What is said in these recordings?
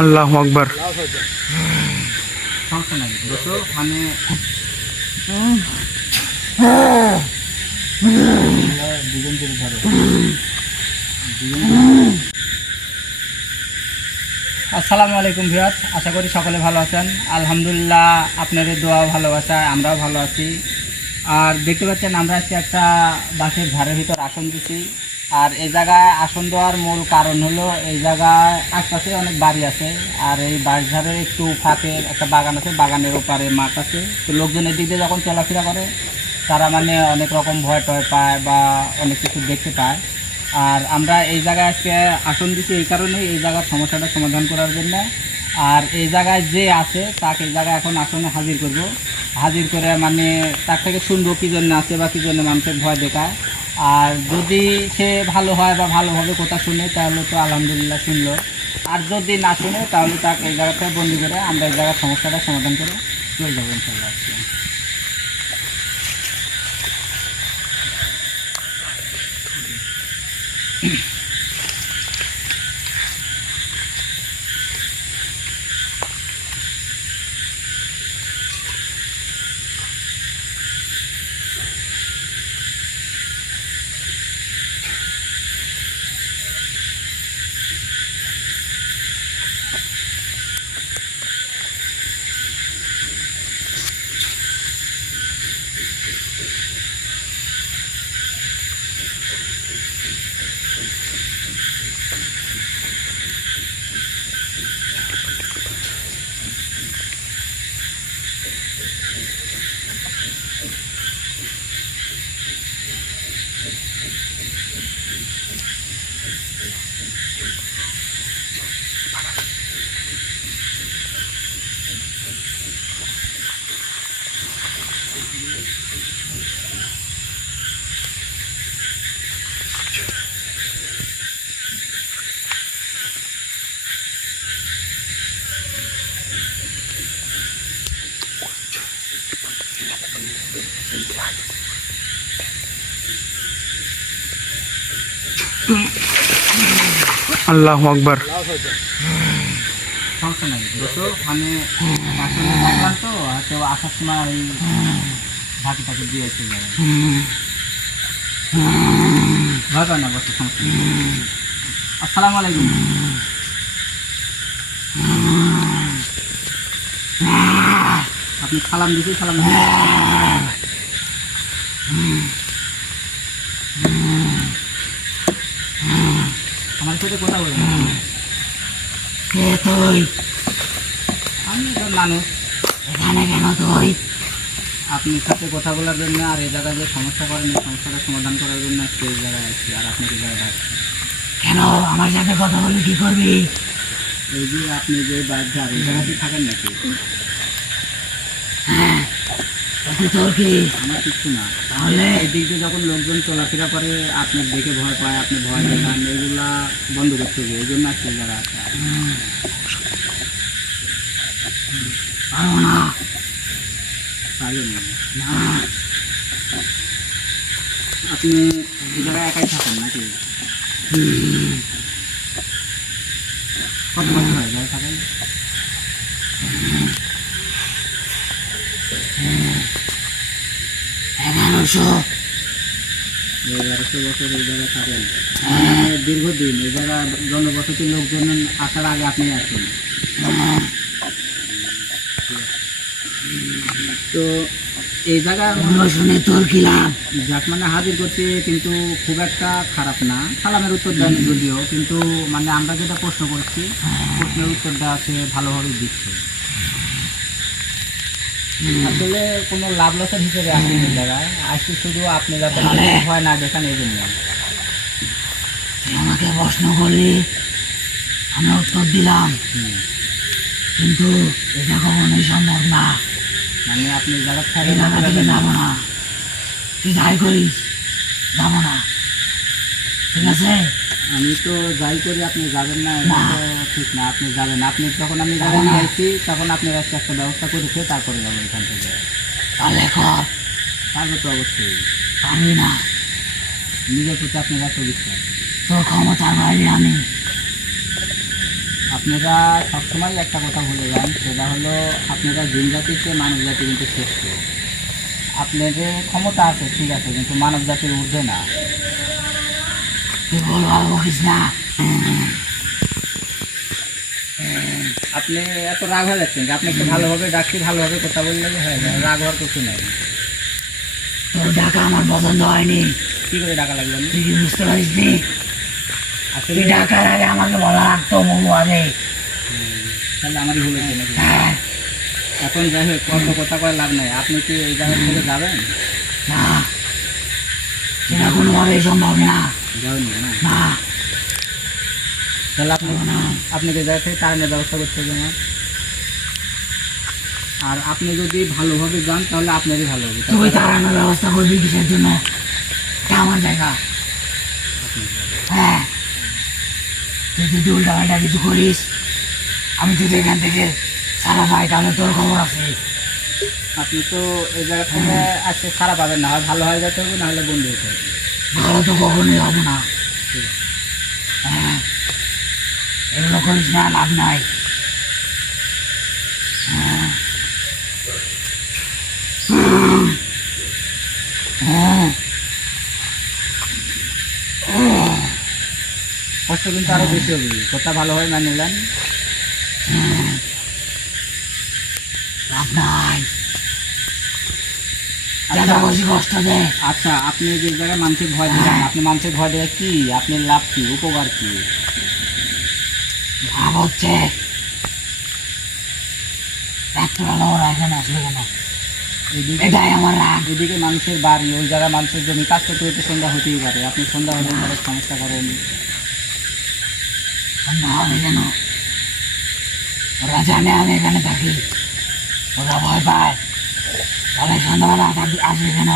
আল্লাহ আকবার। আসসালামু আলাইকুম ভিয়াত আশা করি সকলে ভালো আছেন। আলহামদুলিল্লাহ, আপনাদের দোয়া ভালোবাসা আমরাও ভালো আছি। আর দেখতে পাচ্ছেন, আমরা আজকে একটা বাসের ঝাড়ের ভিতর আসন দিছি। আর এই জায়গায় আসন দেওয়ার মূল কারণ হলো এই জায়গায় আশপাশে অনেক বাড়ি আছে। আর এই বাস ঝাড়ের একটু ফাঁকে একটা বাগান আছে, বাগানের ওপারে মাঠ আছে। তো লোকজন এদিক দিয়ে যখন চলাফেরা করে, তারা মানে অনেক রকম ভয় টয় পায় বা অনেক কিছু দেখতে পায়। আর আমরা এই জায়গায় আজকে আসন দিচ্ছি এই কারণেই, এই জায়গার সমস্যাটা সমাধান করার জন্য। আর এই জায়গায় যে আছে, তাকে এই জায়গায় এখন আসনে হাজির করব। হাজির করে মানে তার থেকে শুনব কী জন্য আছে বা কী জন্য মানুষের ভয় দেখায়। আর যদি সে ভালো হয় বা ভালোভাবে কথা শুনে, তাহলে তো আলহামদুলিল্লাহ শুনলো আর যদি না শুনে, তাহলে তাকে এই জায়গাটা বন্দি করে আমরা এই জায়গার সমস্যাটা সমাধান করে চলে যাব ইনশাল্লাহ আজকে। আল্লাহ আকবার। মানে তো হয়তো আসার সময় ওই ঢাকি টাকি দিয়ে না, বসো সমস্যা আসসালামু আলাইকুম। আপনি সালাম দিছি সালাম দিছি। সাথে কথা কে তুই আমি একজন মানুষ। এখানে কেন তুই আপনার সাথে কথা বলার জন্য আর এই জায়গায় যে সমস্যা করেন এই সমস্যাটা সমাধান করার জন্য এই জায়গায় আসছি আর আপনাকে এই জায়গায় কেন? আমার সাথে কথা বলে কি করবি? এই যে আপনি যে বাজার এই জায়গাতে থাকেন নাকি? তোর কি আমার কিছু না। তাহলে? এই দিয়ে যখন লোকজন চলাফেরা করে আপনার দেখে ভয় পায় আপনি ভয় দেখান এগুলা বন্ধ করতে হবে। এই জন্য জায়গায় পারব না। পারবেন না। না। আপনি জায়গায় একাই থাকেন নাকি? কত বছর হয়ে যায় থাকেন বছর এই জায়গায় থাকেন। মানে দীর্ঘদিন এই জায়গা জনবসতি লোকজন আসার আগে আপনি আসেন। তো এই জায়গা শুনে তোর কি লাভ? যাক মানে হাজির করছে কিন্তু খুব একটা খারাপ না। সালামের উত্তর দেন যদিও কিন্তু মানে আমরা যেটা প্রশ্ন করছি প্রশ্নের উত্তরটা আছে ভালোভাবে দিচ্ছে। আসলে কোনো লাভ লসের হিসেবে আসেন জায়গায় আসছি শুধু আপনি যাতে হয় না দেখান এই জন্য। আমাকে প্রশ্ন করলি আমি উত্তর দিলাম। কিন্তু এটা কখনোই সম্ভব না। মানে আপনি জায়গা এই জায়গা থেকে যাব না। তুই যাই করিস যাব না। ঠিক আছে? আমি তো যাই করি আপনি যাবেন না এটা তো ঠিক না আপনি যাবেন। আপনি যখন আমি যাবেন নিয়ে আসছি তখন আপনার আজকে একটা ব্যবস্থা করেছে তারপরে যাব এখান থেকে। তাহলে কর। পারব তো অবশ্যই। পারবি না। নিজের প্রতি আপনার এত বিশ্বাস তোর ক্ষমতার বাইরে আমি। আপনারা সবসময় একটা কথা বলে যান সেটা হলো আপনারা জিন জাতির চেয়ে মানব জাতি কিন্তু শ্রেষ্ঠ। আপনাদের ক্ষমতা আছে ঠিক আছে কিন্তু মানব জাতির ঊর্ধ্বে না তুই বল ভালো বকিস না আপনি এত রাগ হয়ে যাচ্ছেন? আপনি একটু ভালোভাবে ডাকছি ভালোভাবে কথা বললে হয়ে যায় রাগ হওয়ার কিছু নেই। তোর টাকা আমার পছন্দ হয়নি। কি করে ডাকা লাগল তুই কি বুঝতে পারিস নি? আসলে তুই ডাকার আগে আমাকে বলা রাখতো মমু আগে। তাহলে আমারই ভুল হচ্ছে নাকি? হ্যাঁ। এখন যাই হোক কত কথা কয়ে লাভ নাই। আপনি কি এই জায়গা থেকে যাবেন? না। সেটা কোনোভাবেই সম্ভব না। আপনি আপনি কি জায়গা থেকে ব্যবস্থা করতে হবে না আর আপনি যদি ভালোভাবে যান তাহলে আপনারই ভালো হবে তুই তাড়ানোর ব্যবস্থা করবি কিসের জন্য আমার জায়গা হ্যাঁ তুই যদি কিছু করিস আমি যদি এখান থেকে সারা পাই তাহলে তোর খবর আছে আপনি তো এই জায়গা থেকে আজকে খারাপ পাবেন না। ভালো হয়ে যেতে হবে না হলে বন্ধু হতে হবে ভালো তো কখনোই হব না। হ্যাঁ। এগুলো করিস না লাভ নাই। হ্যাঁ হ্যাঁ কষ্ট কিন্তু আরও বেশি হবে। কথা ভালোভাবে মেনে নিলেন লাভ নাই। কষ্ট আচ্ছা আপনি যে জায়গায় মানুষের ভয় দিলেন আপনি মানুষের ভয় দেওয়া কি? আপনার লাভ কি? উপকার কি? লাভ হচ্ছে। একটু ওরা এখানে আসবে কেন? এটাই আমার রাগ। এদিকে মানুষের বাড়ি ওই জায়গায় মানুষের জমি কাজ করতে করতে সন্ধ্যা হতেই পারে। আপনি সন্ধ্যা হলে সমস্যা করেন সন্ধ্যা হবে কেন? ওরা জানে আমি এখানে থাকি। ওরা ভয় পায়। তাহলে আসবে কেন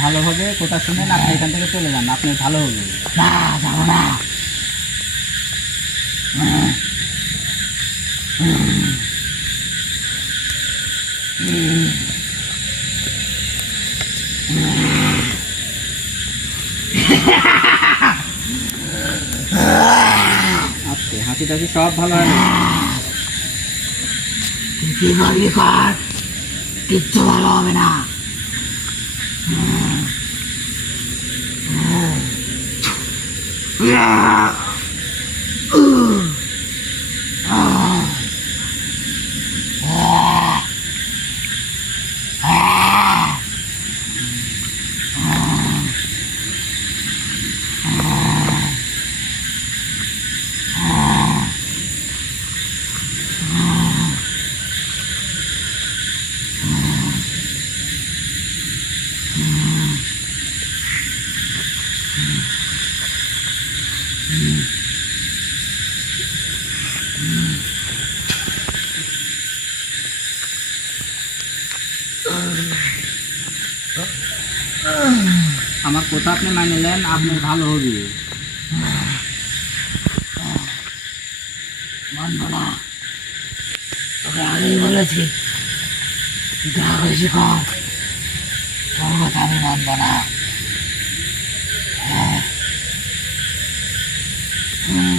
ভালোভাবে কথা শুনেন আপনি এখান থেকে চলে যান আপনার ভালো হবে না, যাব না। আচ্ছা হাসি টাসি সব ভালো হয় না। কি করবি কর কিচ্ছু ভালো হবে না। আমার কথা আপনি মানে নিলেন আপনার ভালো হবে। মানবো না। তোকে আগেই বলেছি তুই যা খুশি কর তোর কথা আমি মানবো না হ্যাঁ। হুম।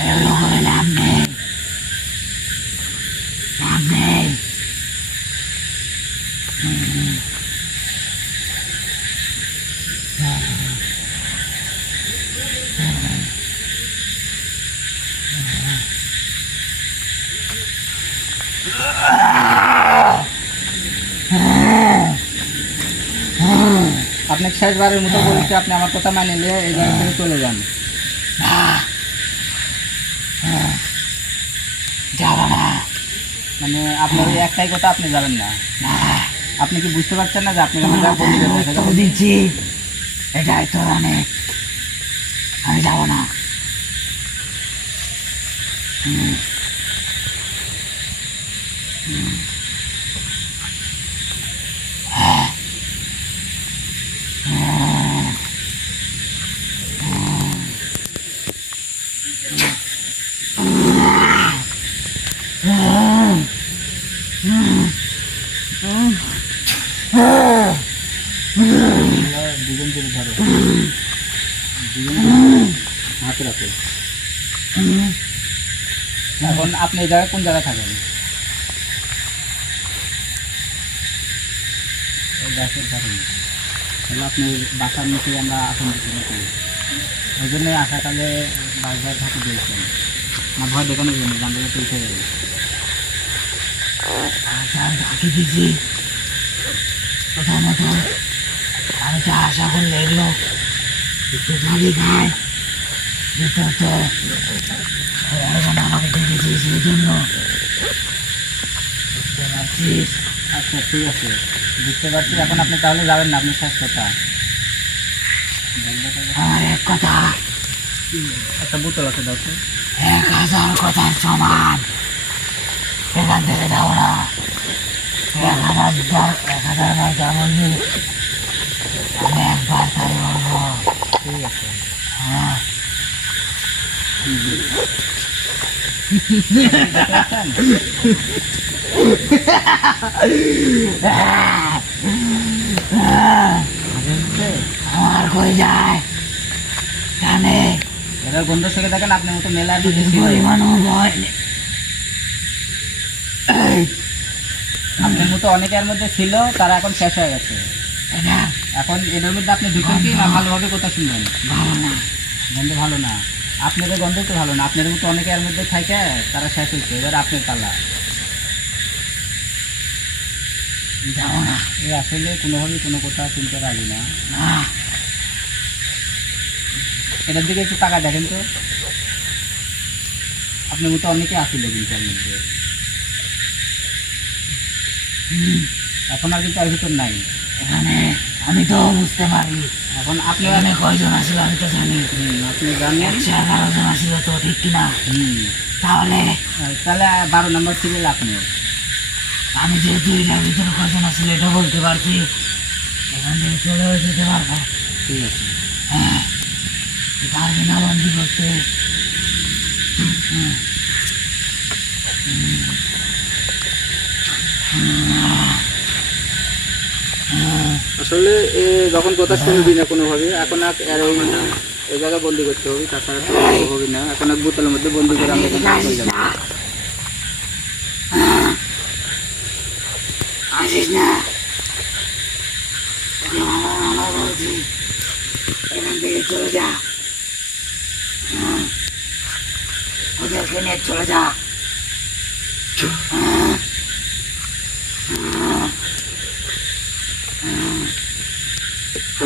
এগুলো করে লাভ নেই লাভ নেই আপনি শেষবারের মতো বলছি আপনি আমার কথা মানে নিলে এই জায়গা থেকে চলে যান। যাব না। না মানে আপনার ওই একটাই কথা আপনি যাবেন না। আপনি কি বুঝতে পারছেন না যে আপনি দিচ্ছি। এটাই তোর অনেক। আমি যাব না। হুম। হ্যাঁ। হুম। হুম। হুম। হুম। হুম। এগুলো দুজন করে ধরো দুজন হাতে রাখো। এখন আপনি এই জায়গায় কোন জায়গায় থাকেন গাছের তাহলে আপনি বাসার নিচে আমরা আসন ওই জন্য আশাকালে বাসবার থাকি দিয়েছেন না ভয় দেখানোর জন্য জানলে তো উঠে যাবে ঢাকি দিছি প্রথমত আমি আশা করলে এগুলো একটু খায় এখন আমাকে ডেকেছে সেই জন্য বুঝতে পারছিস আচ্ছা ঠিক আছে বুঝতে পারছি এখন আপনি তাহলে যাবেন না আপনার শেষ কথা আমার এক কথা একটা বোতল আছে দাও তো এক হাজার কথার সমান এখান থেকে যাব না এক হাজার এক হাজার বার যা আমি একবার তাই ঠিক আছে? আমার কই যায় জানে এবার গন্ধ থেকে দেখেন আপনার মতো। এই, আপনার মতো অনেকের মধ্যে ছিল তারা এখন শেষ হয়ে গেছে এটা এখন এদের মধ্যে আপনি ঢুকেন কি না ভালোভাবে কথা শুনবেন? ভালো না। গন্ধ ভালো না। আপনাদের গন্ধ তো ভালো না। আপনার মতো অনেকের মধ্যে থাকে তারা শেষ হয়েছে। এবার আপনার পালা। যাব না। এই আসলে কোনোভাবেই কোনো কথা শুনতে পারি না। এটার দিকে একটু টাকা দেখেন তো। আপনার মতো অনেকে আসছিল কিন্তু এর মধ্যে। এখন আর কিন্তু আর ভিতর নাই। এখানে আমি তো বুঝতে পারি এখন আপনি এখানে কয়জন আসলো আমি তো জানি। আপনি জানেন? একশো এগারো জন আসলো তো ঠিক কিনা? তাহলে তাহলে বারো নম্বর সিরিয়াল আপনি। আমি যেহেতু এটার ভিতরে কয়জন আসলো এটা বলতে পারছি। এখান থেকে চলেও যেতে পারব। ঠিক আছে। হ্যাঁ। পারবি না বন্দি করতে। হুম। হুম। আসলে যখন কথা শুনবি না কোনোভাবে, এখন আর এই জায়গায় বন্দি করতে হবে, তাছাড়া তো হবে না। এখন এক বোতলের মধ্যে বন্দি করে আমরা এখান চলে যাব না। চলে যা। হুম। ওদেরকে নিয়ে চলে যা হুম। হুম। হুম। তোমরা দুজন ওই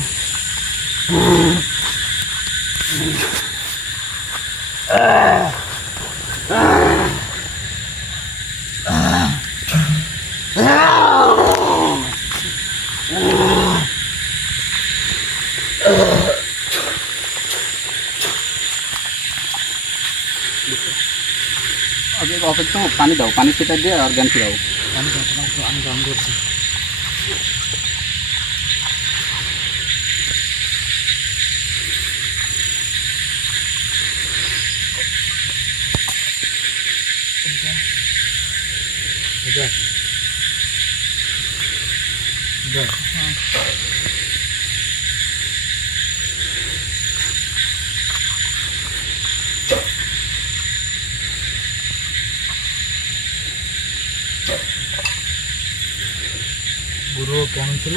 ওকে ওকে তো পানি দাও পানি সেটা দিয়ে আর জ্ঞান ফিরাও আমি গান করছি দেখো গুরু কেমন ছিল?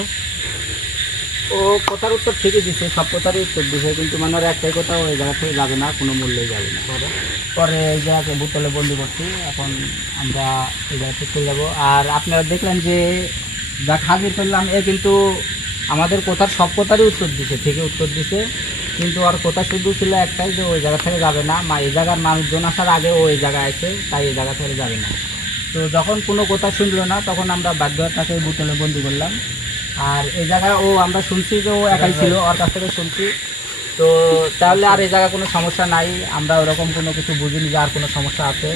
ও কথার উত্তর ঠিকই দিছে, সব কথারই উত্তর দিছে, কিন্তু মানে একটাই কথা, ওই জায়গা থেকে যাবে না, কোনো মূল্যেই যাবে না। পরে? এই জায়গাকে বোতলে বন্দি করছি, এখন আমরা এই জায়গা চলে যাব। আর আপনারা দেখলেন যে যা হাজির করলাম, এ কিন্তু আমাদের কথার সব কথারই উত্তর দিছে থেকে উত্তর দিছে। কিন্তু আর কথা শুধু ছিল একটাই যে, ওই জায়গা থেকে যাবে না, মা, এই জায়গার মানুষজন আসার আগে ও এই জায়গায় আছে, তাই এই জায়গা থেকে যাবে না। তো যখন কোনো কথা শুনলো না, তখন আমরা বাধ্য তাকে বোতলে বন্দি করলাম। আর এই জায়গায় ও আমরা শুনছি যে ও একাই ছিল, ওর কাছ থেকে শুনছি। তো তাহলে আর এই জায়গায় কোনো সমস্যা নাই, আমরা ওরকম কোনো কিছু বুঝিনি যে আর কোনো সমস্যা আছে।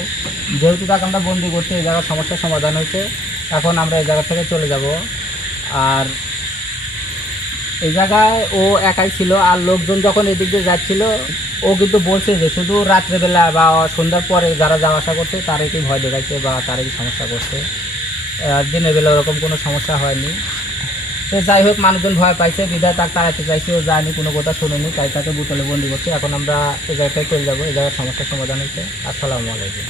যেহেতু তাকে আমরা বন্দি করছি, এই জায়গার সমস্যার সমাধান হয়েছে, এখন আমরা এই জায়গা থেকে চলে যাব। আর এই জায়গায় ও একাই ছিল, আর লোকজন যখন এদিক দিয়ে যাচ্ছিল, ও কিন্তু বলছে যে শুধু রাত্রেবেলা বা সন্ধ্যার পরে যারা যাওয়া আসা করছে, তারাই কি ভয় দেখাচ্ছে বা তারাই কি সমস্যা করছে। দিনের বেলা ওরকম কোনো সমস্যা হয়নি। তো যাই হোক, মানুষজন ভয় পাইছে, বিধায় তাকে তাড়াতে চাইছে, ও যায়নি, কোনো কথা শুনিনি, তাই তাকে বোতলে বন্দি করছে। এখন আমরা এ জায়গাটায় করে যাব, এ জায়গার সমস্যার সমাধান হয়েছে। আসসালামু আলাইকুম।